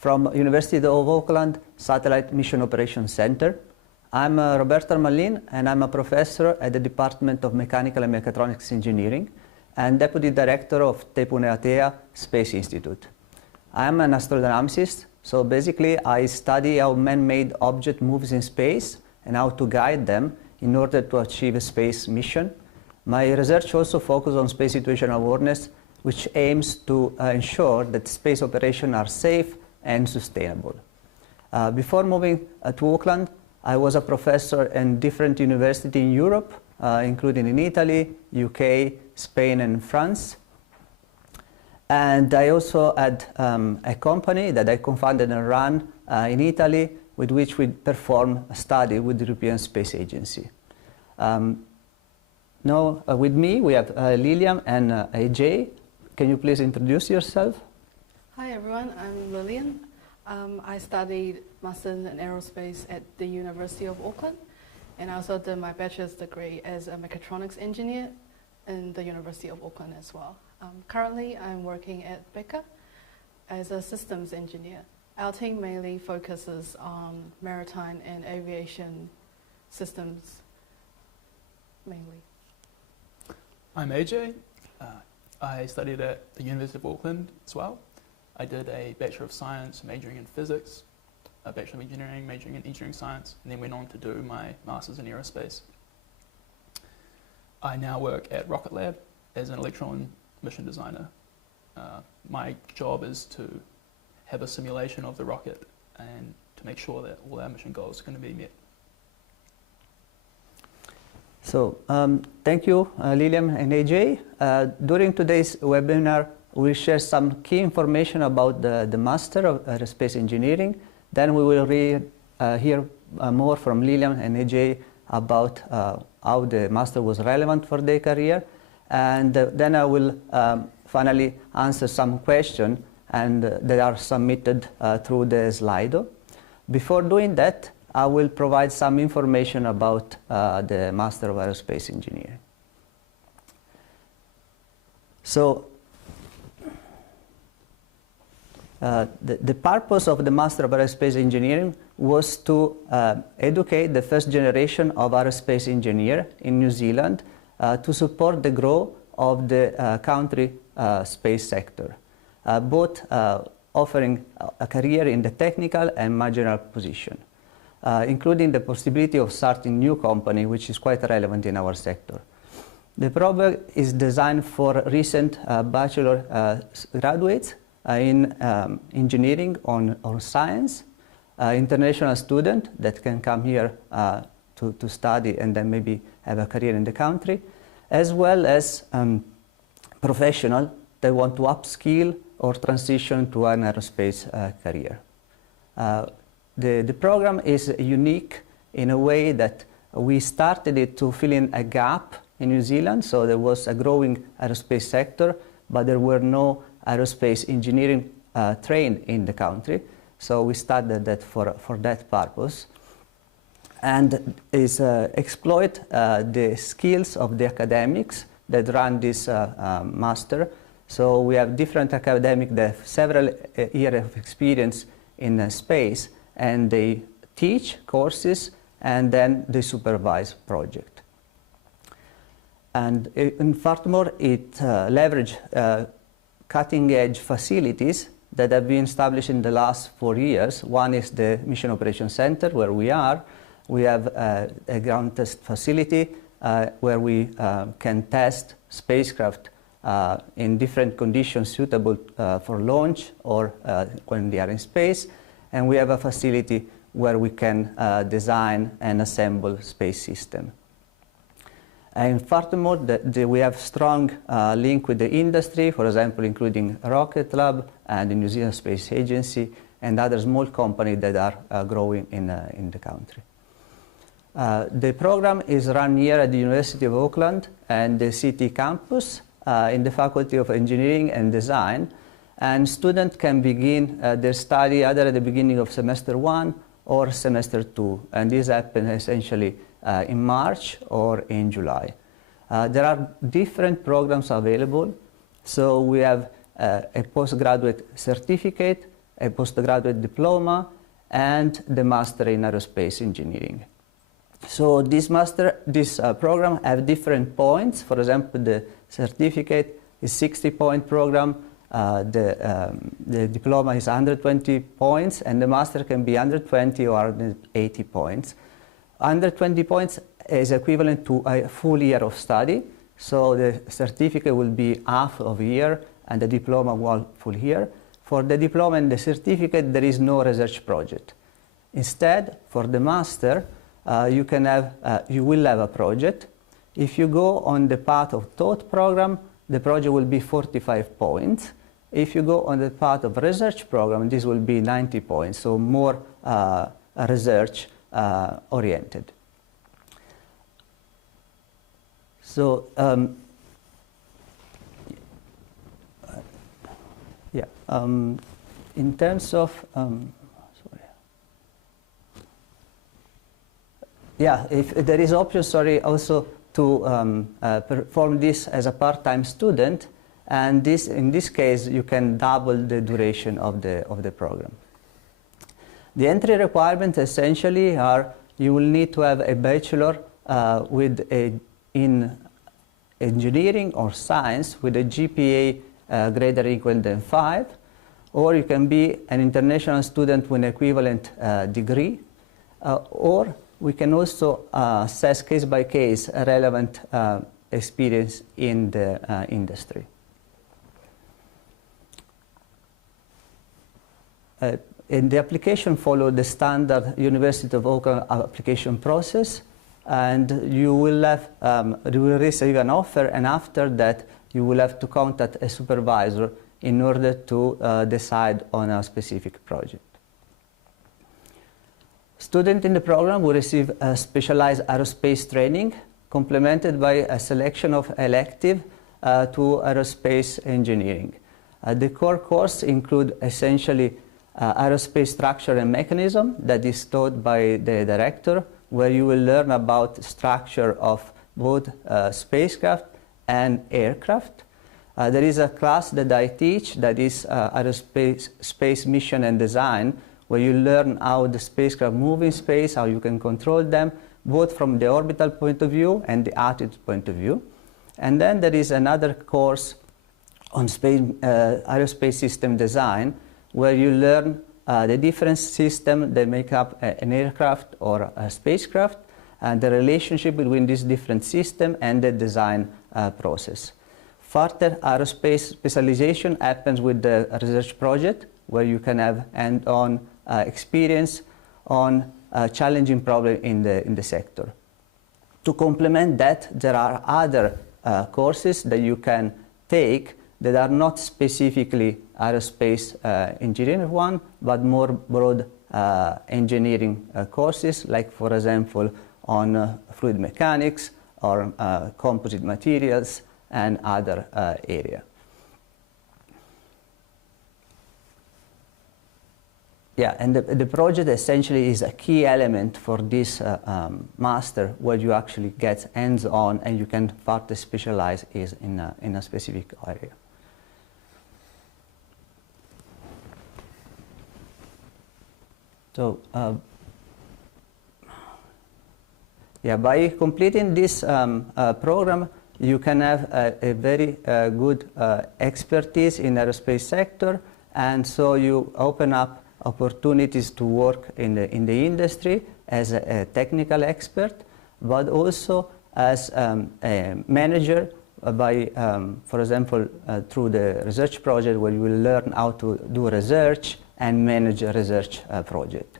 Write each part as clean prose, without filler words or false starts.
from University of Auckland Satellite Mission Operations Center. I'm Roberto Armallin, and I'm a professor at the Department of Mechanical and Mechatronics Engineering and Deputy Director of Te Puneatea Space Institute. I'm an astrodynamicist, so basically I study how man-made object moves in space and how to guide them in order to achieve a space mission. My research also focuses on space situational awareness, which aims to ensure that space operations are safe and sustainable. Before moving to Auckland, I was a professor in different universities in Europe, including in Italy, UK, Spain, and France. And I also had a company that I co-founded and ran in Italy, with which we perform a study with the European Space Agency. Now, with me, we have Lilian and AJ. Can you please introduce yourself? Hi everyone, I'm Lillian. I studied Masters in Aerospace at the University of Auckland, and I also did my bachelor's degree as a mechatronics engineer in the University of Auckland as well. Currently, I'm working at Becker as a systems engineer. Our team mainly focuses on maritime and aviation systems, mainly. I'm AJ. I studied at the University of Auckland as well. I did a Bachelor of Science majoring in Physics, a Bachelor of Engineering majoring in Engineering Science, and then went on to do my Masters in Aerospace. I now work at Rocket Lab as an electron mission designer. My job is to have a simulation of the rocket and to make sure that all our mission goals are going to be met. So, thank you, Lilian and AJ. During today's webinar, we'll share some key information about the Master of Aerospace Engineering. Then we will hear more from Lilian and AJ about how the Master was relevant for their career. And then I will finally answer some questions that are submitted through the Slido. Before doing that, I will provide some information about the Master of Aerospace Engineering. So, the purpose of the Master of Aerospace Engineering was to educate the first generation of aerospace engineers in New Zealand to support the growth of the country space sector, both offering a career in the technical and managerial position. Including the possibility of starting a new company, which is quite relevant in our sector. The program is designed for recent bachelor graduates in engineering or science, international students that can come here to study and then maybe have a career in the country, as well as professionals that want to upskill or transition to an aerospace career. The program is unique in a way that we started it to fill in a gap in New Zealand, so there was a growing aerospace sector, but there were no aerospace engineering trained in the country, so we started that for that purpose. And is exploit the skills of the academics that run this master. So we have different academics that have several years of experience in space, and they teach courses and then they supervise project. And furthermore, it leverages cutting-edge facilities that have been established in the last 4 years. One is the Mission Operations Center, where we are. We have a ground test facility where we can test spacecraft in different conditions suitable for launch or when they are in space. And we have a facility where we can design and assemble space system. And furthermore, we have strong link with the industry, for example, including Rocket Lab and the New Zealand Space Agency and other small companies that are growing in the country. The program is run here at the University of Auckland and the City campus in the Faculty of Engineering and Design. And students can begin their study either at the beginning of semester 1 or semester 2. And this happens essentially in March or in July. There are different programs available. So we have a postgraduate certificate, a postgraduate diploma, and the Master in Aerospace Engineering. So this program have different points. For example, the certificate is 60-point program, the diploma is 120 points, and the master can be 120 or 180 points. 120 points is equivalent to a full year of study, so the certificate will be half of a year and the diploma one full year. For the diploma and the certificate, there is no research project. Instead, for the master, you will have a project. If you go on the path of thought program, the project will be 45 points. If you go on the path of research program, this will be 90 points, so more research oriented. So in terms of if there is option, also to perform this as a part-time student, and in this case you can double the duration of the program. The entry requirements essentially are you will need to have a bachelor in engineering or science with a GPA greater or equal than 5, or you can be an international student with an equivalent degree, or we can also assess case by case a relevant experience in the industry. In the application follow the standard University of Auckland application process, and you will receive an offer, and after that you will have to contact a supervisor in order to decide on a specific project. Students in the program will receive a specialized aerospace training complemented by a selection of elective to aerospace engineering. The core course include essentially aerospace structure and mechanism that is taught by the director, where you will learn about structure of both spacecraft and aircraft. There is a class that I teach that is aerospace mission and design, where you learn how the spacecraft move in space, how you can control them, both from the orbital point of view and the attitude point of view. And then there is another course on aerospace system design, where you learn the different systems that make up an aircraft or a spacecraft, and the relationship between these different systems and the design process. Further aerospace specialization happens with the research project, where you can have hand-on experience on challenging problems in the sector. To complement that, there are other courses that you can take that are not specifically aerospace engineering one, but more broad engineering courses, like for example on fluid mechanics or composite materials and other area. Yeah, and the project essentially is a key element for this master, where you actually get hands-on and you can further specialize in a specific area. So, by completing this program, you can have a very good expertise in the aerospace sector, and so you open up opportunities to work in the industry as a technical expert, but also as a manager by, for example, through the research project, where you will learn how to do research and manage a research project.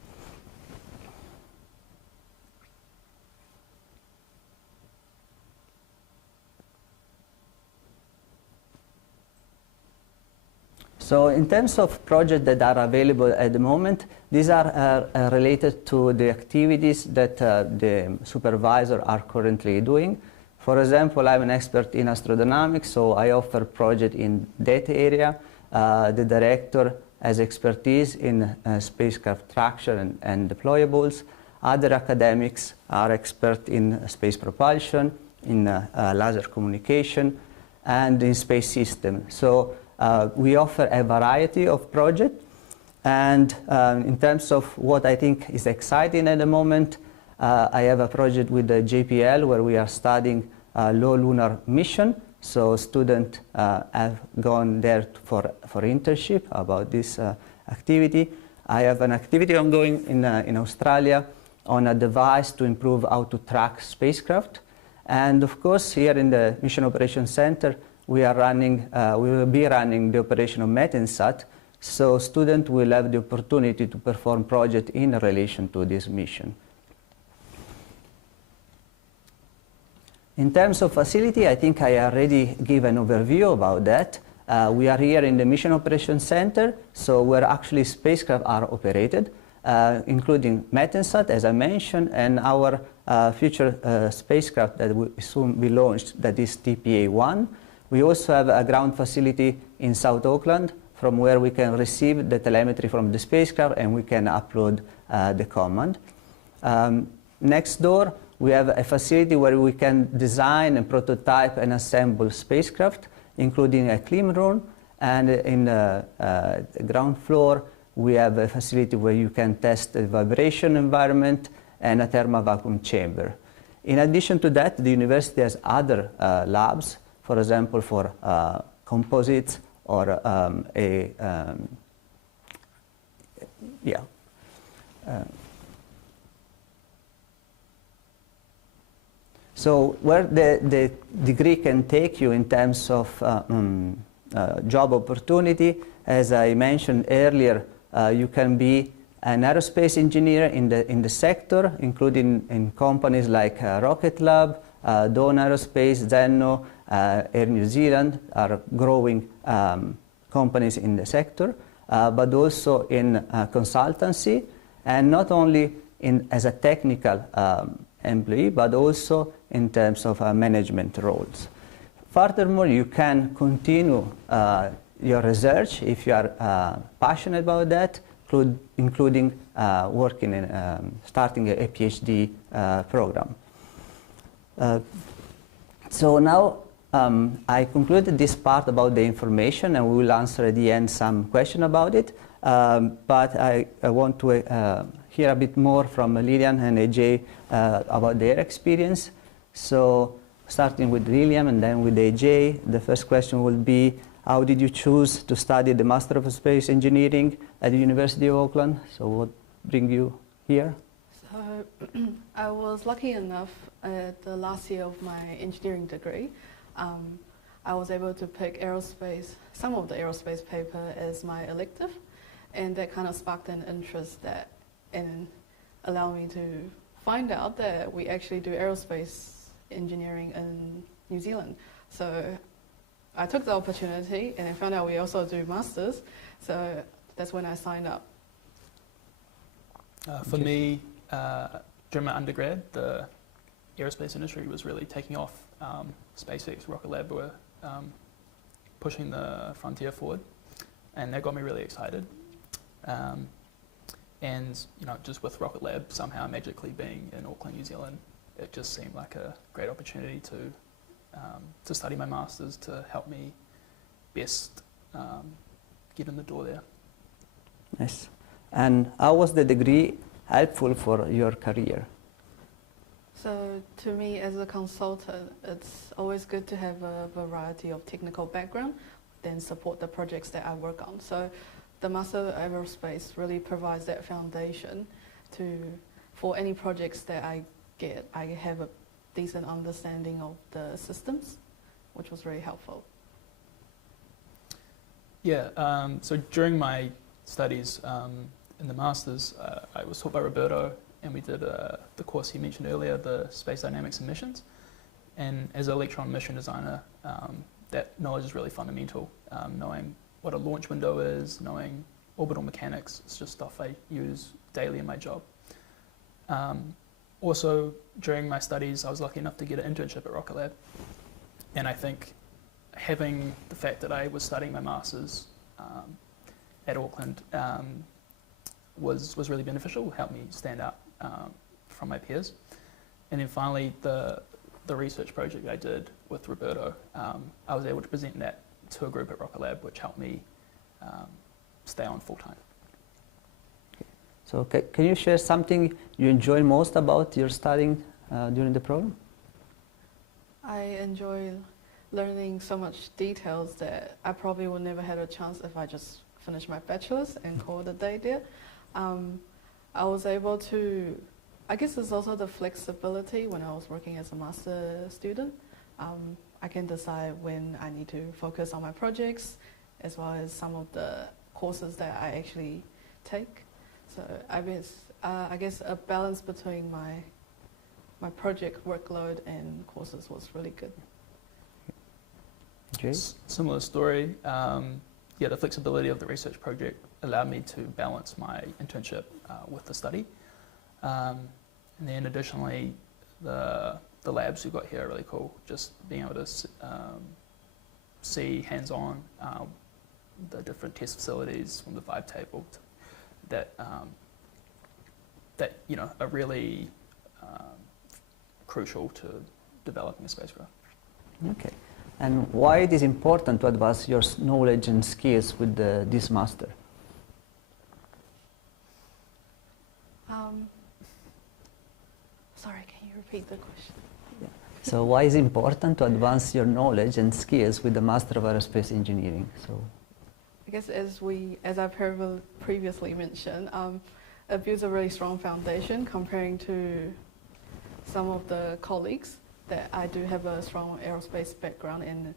So in terms of projects that are available at the moment, these are related to the activities that the supervisor are currently doing. For example, I'm an expert in astrodynamics, so I offer project in that area. The director has expertise in spacecraft traction and deployables. Other academics are expert in space propulsion, in laser communication, and in space system. So we offer a variety of projects, And in terms of what I think is exciting at the moment, I have a project with the JPL where we are studying low lunar mission. So students have gone there for internship about this activity. I have an activity ongoing in Australia on a device to improve how to track spacecraft. And of course, here in the Mission Operations Center, we will be running the operation of METENSAT, so students will have the opportunity to perform projects in relation to this mission. In terms of facility, I think I already gave an overview about that. We are here in the Mission Operations Center, so where actually spacecraft are operated, including METENSAT, as I mentioned, and our future spacecraft that will soon be launched, that is TPA-1. We also have a ground facility in South Auckland from where we can receive the telemetry from the spacecraft and we can upload the command. Next door, we have a facility where we can design and prototype and assemble spacecraft, including a clean room. And in the ground floor, we have a facility where you can test the vibration environment and a thermal vacuum chamber. In addition to that, the university has other labs, for example, for composites or so where the degree can take you in terms of job opportunity, as I mentioned earlier, you can be an aerospace engineer in the sector, including in companies like Rocket Lab, Dawn Aerospace, Zenno, Air New Zealand are growing companies in the sector, but also in consultancy, and not only as a technical employee, but also in terms of management roles. Furthermore, you can continue your research if you are passionate about that, including working in starting a PhD program. So now I concluded this part about the information, and we will answer at the end some question about it. But I want to hear a bit more from Lillian and AJ about their experience. So starting with Lillian and then with AJ, the first question will be, how did you choose to study the Master of Space Engineering at the University of Auckland? So what bring you here? So I was lucky enough at the last year of my engineering degree. I was able to pick aerospace, some of the aerospace paper as my elective, and that kind of sparked an interest and allowed me to find out that we actually do aerospace engineering in New Zealand. So I took the opportunity and I found out we also do masters, so that's when I signed up. For me, during my undergrad, the aerospace industry was really taking off. SpaceX, Rocket Lab were pushing the frontier forward, and that got me really excited. And just with Rocket Lab somehow magically being in Auckland, New Zealand, it just seemed like a great opportunity to study my masters to help me best get in the door there. Nice. And how was the degree helpful for your career? So to me as a consultant, it's always good to have a variety of technical background, then support the projects that I work on. So the Master of Aerospace really provides that foundation for any projects that I get, I have a decent understanding of the systems, which was very helpful. Yeah, so during my studies in the Masters, I was taught by Roberto, and we did the course he mentioned earlier, the Space Dynamics and Missions. And as an electron mission designer, that knowledge is really fundamental. Knowing what a launch window is, knowing orbital mechanics, it's just stuff I use daily in my job. Also, during my studies, I was lucky enough to get an internship at Rocket Lab. And I think having the fact that I was studying my Masters at Auckland was really beneficial, helped me stand out from my peers. And then finally, the research project I did with Roberto, I was able to present that to a group at Rocket Lab, which helped me stay on full time. So can you share something you enjoy most about your studying during the program? I enjoy learning so much details that I probably would never had a chance if I just finished my bachelor's and called it a day there. I was able to, I guess it's also the flexibility when I was working as a master student. I can decide when I need to focus on my projects as well as some of the courses that I actually take. So I guess a balance between my project workload and courses was really good. Jay? Similar story. Yeah, the flexibility of the research project allowed me to balance my internship with the study. And then additionally, the labs we got here are really cool. Just being able to see hands-on the different test facilities from the vibe table that you know are really crucial to developing a spacecraft. Okay. And why it is important to advance your knowledge and skills with this master? Sorry, can you repeat the question? Yeah. So why is it important to advance your knowledge and skills with the Master of Aerospace Engineering? So, I guess as I previously mentioned, it builds a really strong foundation comparing to some of the colleagues that I do have a strong aerospace background, and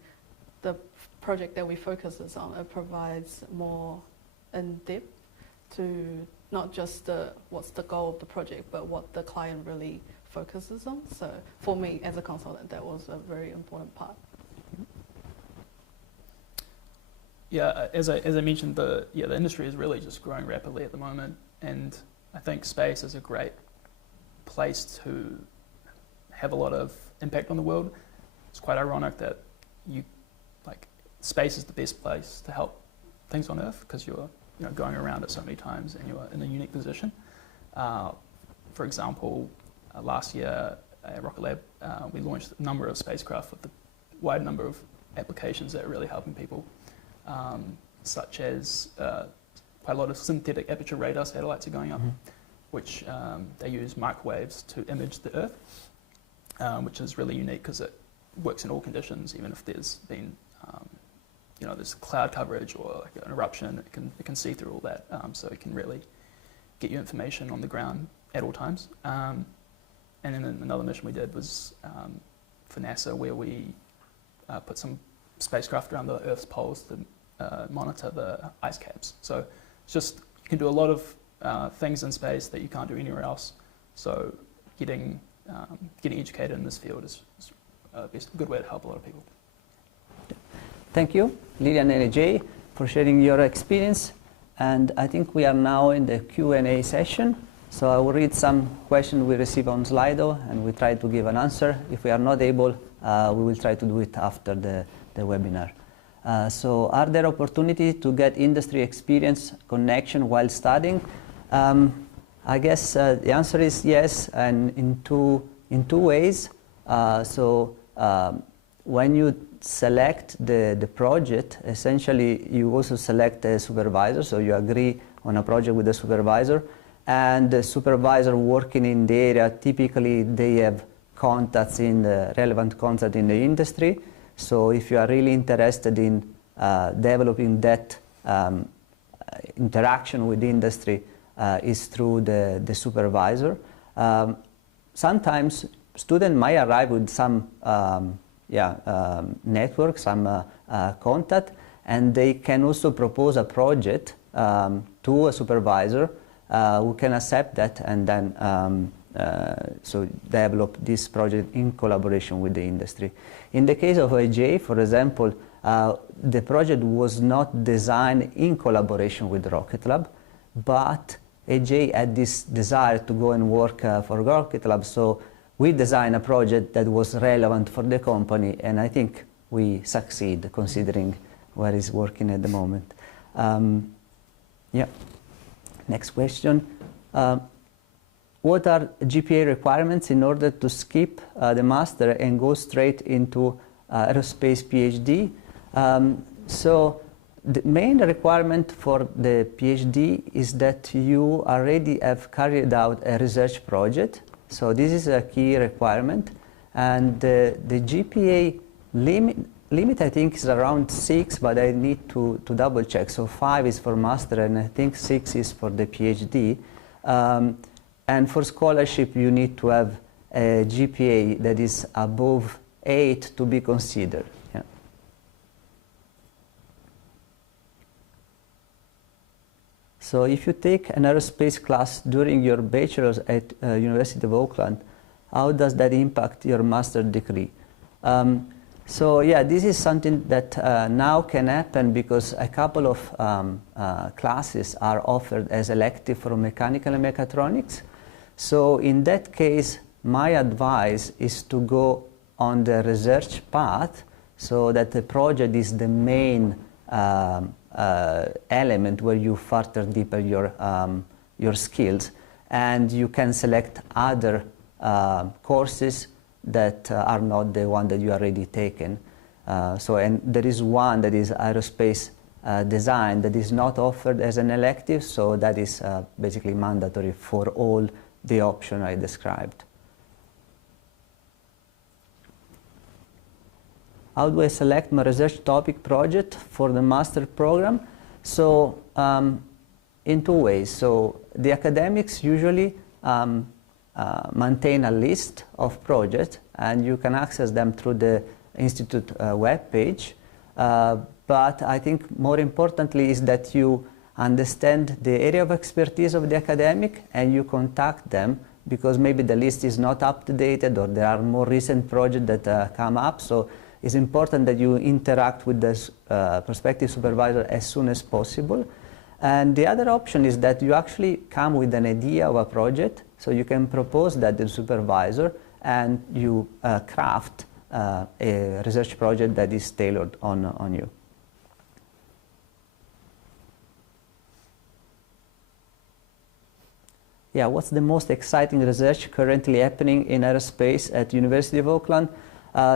the project that we focus on, it provides more in depth to not just what's the goal of the project, but what the client really focuses on. So for me as a consultant, that was a very important part. Yeah, as I mentioned, the industry is really just growing rapidly at the moment, and I think space is a great place to have a lot of impact on the world. It's quite ironic that space is the best place to help things on Earth because you're going around it so many times and you're in a unique position. For example, last year at Rocket Lab, we launched a number of spacecraft with a wide number of applications that are really helping people, such as quite a lot of synthetic aperture radar satellites are going up, which they use microwaves to image the Earth, which is really unique because it works in all conditions, even if there's been there's cloud coverage or like an eruption, it can see through all that, so it can really get you information on the ground at all times. And then another mission we did was for NASA, where we put some spacecraft around the Earth's poles to monitor the ice caps. So it's just, you can do a lot of things in space that you can't do anywhere else. So getting educated in this field is a good way to help a lot of people. Thank you, Lilian and AJ, for sharing your experience. And I think we are now in the Q&A session. So I will read some questions we receive on Slido, and we try to give an answer. If we are not able, we will try to do it after the webinar. So are there opportunities to get industry experience connection while studying? I guess the answer is yes, and in two ways. When you select the project, essentially you also select a supervisor, so you agree on a project with the supervisor, and the supervisor working in the area, typically they have contacts in the relevant contacts in the industry. So if you are really interested in developing that interaction with the industry, is through the supervisor. Sometimes students might arrive with some network, some contact, and they can also propose a project to a supervisor who can accept that, and then so develop this project in collaboration with the industry. In the case of AJ, for example, the project was not designed in collaboration with Rocket Lab, but AJ had this desire to go and work for Rocket Lab, so we designed a project that was relevant for the company, and I think we succeed considering where he's working at the moment. Next question. What are GPA requirements in order to skip the master and go straight into aerospace PhD? So the main requirement for the PhD is that you already have carried out a research project. So this is a key requirement. And the GPA limit I think is around 6, but I need to double check. So 5 is for master and I think 6 is for the PhD. And for scholarship you need to have a GPA that is above 8 to be considered. Yeah. So if you take an aerospace class during your bachelor's at University of Auckland, how does that impact your master's degree? So yeah, this is something that now can happen because a couple of classes are offered as elective for mechanical and mechatronics. So in that case, my advice is to go on the research path so that the project is the main element where you further deepen your skills, and you can select other courses that are not the one that you already taken. And there is one that is aerospace design that is not offered as an elective, so that is basically mandatory for all the options I described. How do I select my research topic project for the master program? So in 2 ways. So the academics usually maintain a list of projects, and you can access them through the institute web page. But I think more importantly is that you understand the area of expertise of the academic and you contact them, because maybe the list is not up to date or there are more recent projects that come up. So it's important that you interact with the prospective supervisor as soon as possible. And the other option is that you actually come with an idea of a project, so you can propose that to the supervisor and you craft a research project that is tailored on you. Yeah, what's the most exciting research currently happening in aerospace at University of Auckland?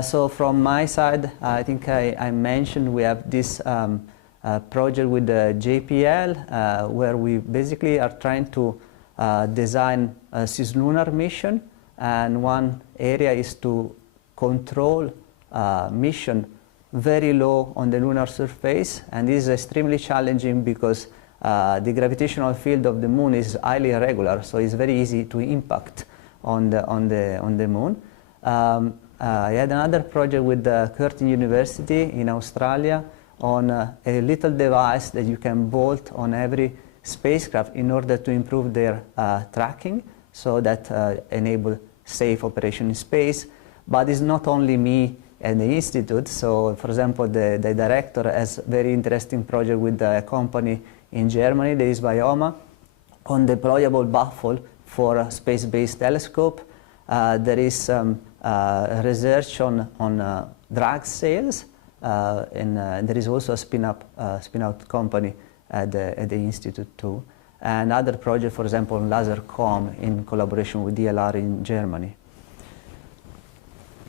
So from my side, I think I mentioned we have this project with the JPL where we basically are trying to design a cislunar mission, and one area is to control mission very low on the lunar surface, and this is extremely challenging because the gravitational field of the moon is highly irregular, so it's very easy to impact on the moon. I had another project with Curtin University in Australia on a little device that you can bolt on every spacecraft in order to improve their tracking, so that enable safe operation in space. But it's not only me and the institute. So for example, the director has a very interesting project with a company in Germany, that is Bioma, on deployable baffle for a space-based telescope. There is research on drug sales, and there is also a spin-out company at the institute too, and other projects, for example, laser comm in collaboration with DLR in Germany.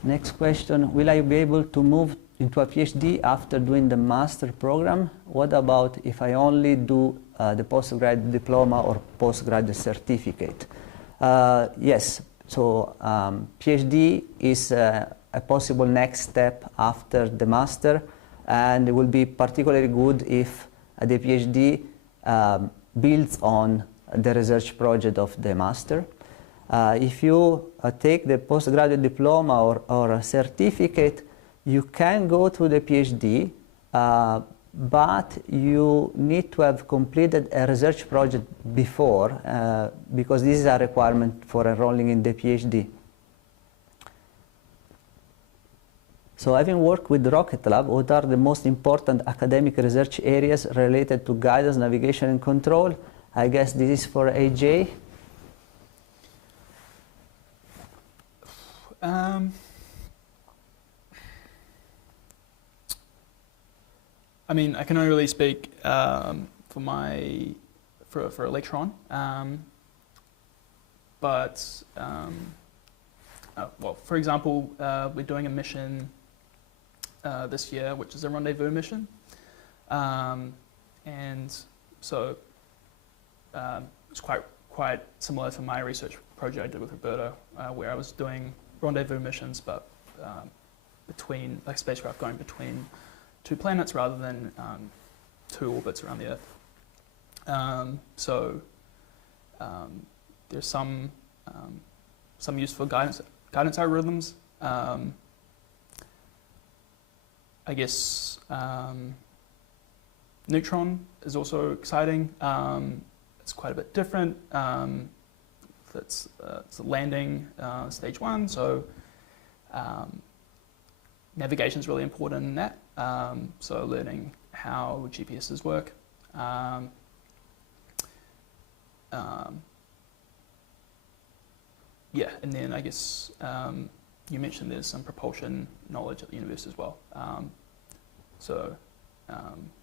Next question, will I be able to move into a PhD after doing the master program? What about if I only do the postgraduate diploma or postgraduate certificate? Yes, so PhD is a possible next step after the master, and it will be particularly good if the PhD builds on the research project of the master. If you take the postgraduate diploma or a certificate, you can go to the PhD, but you need to have completed a research project before, because this is a requirement for enrolling in the PhD. So having worked with Rocket Lab, what are the most important academic research areas related to guidance, navigation and control? I guess this is for AJ. I mean, I can only really speak for Electron, but well, for example, we're doing a mission this year, which is a rendezvous mission. And so it's quite similar to my research project I did with Roberto, where I was doing rendezvous missions, but between, like, spacecraft going between two planets rather than two orbits around the Earth. There's some useful guidance algorithms. I guess Neutron is also exciting. It's quite a bit different. It's landing stage 1, so navigation is really important in that. So learning how GPSs work. Yeah, and then I guess you mentioned there's some propulsion knowledge at the university as well.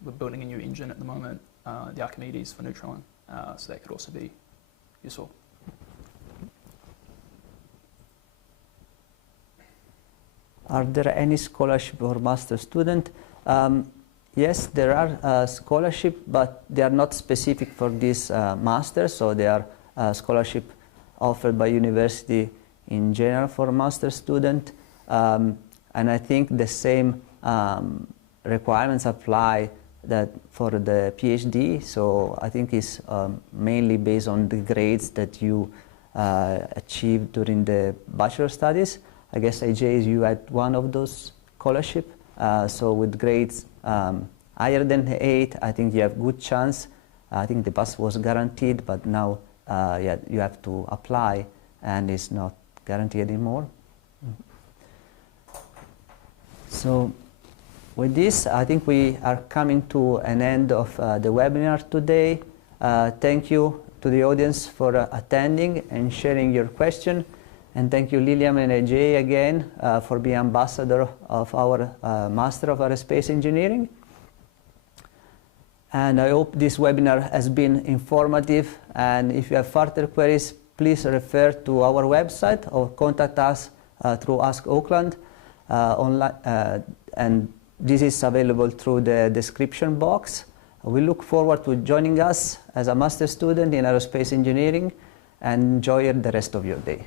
We're building a new engine at the moment, the Archimedes for Neutron, so that could also be useful. Are there any scholarship or master student? Yes, there are scholarship, but they are not specific for this master, so they are scholarship offered by university in general for a master student, and I think the same requirements apply that for the PhD. So I think it's mainly based on the grades that you achieved during the bachelor studies. I guess AJ, you had one of those scholarship. So with grades higher than 8, I think you have good chance. I think the pass was guaranteed, but now yeah, you have to apply, and it's not guaranteed anymore. So with this, I think we are coming to an end of the webinar today. Thank you to the audience for attending and sharing your question. And thank you, Lilian and AJ, again, for being ambassador of our Master of Aerospace Engineering. And I hope this webinar has been informative. And if you have further queries, please refer to our website or contact us through Ask Auckland online. And this is available through the description box. We look forward to joining us as a master student in aerospace engineering, and enjoy the rest of your day.